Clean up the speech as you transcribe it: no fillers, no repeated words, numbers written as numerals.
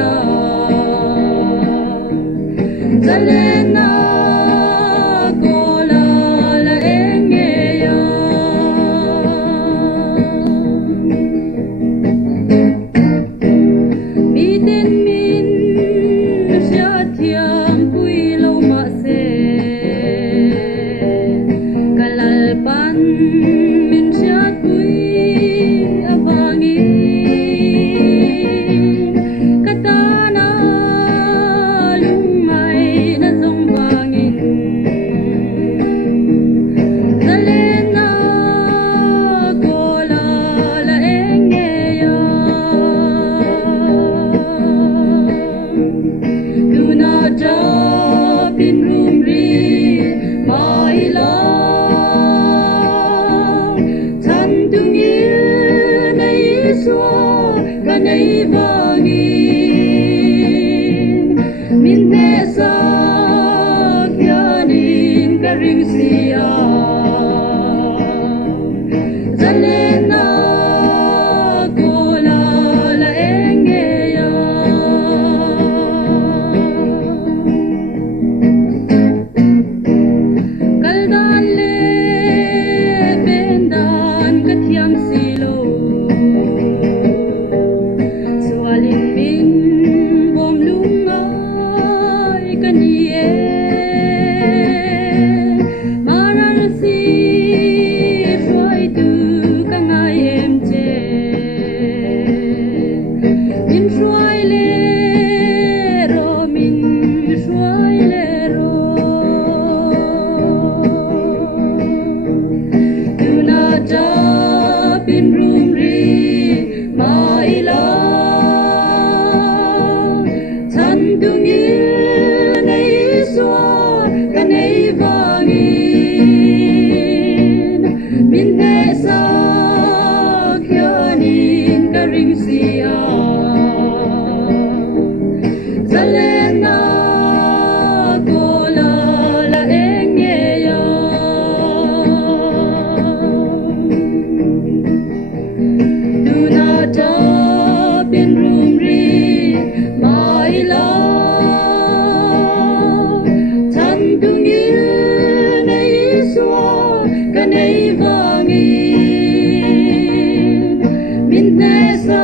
sia Zalena kola la engeya Midin min sia thiam pui lo ma se Kalalpan min sia pui avangi Katana lumai na zong bangin Zalena kola la engeya Tuna japin rumri maila Tan tungil na iswa kanay bangin Minne sa kyanin karing siya Zalena kola la engeya Kaldan le bendan katiam silo Sualin min bom lungay kaniye Maral si suay tu kangayem che Min suay le ro min suay le ro Tuna japin rumri maila Tan tungil na iswa kanay bangin Minne sa kyanin karing siya Zalena kola la engeya Tuna japin rumri maila Tan tungil na iswa kanay bangin Minne sa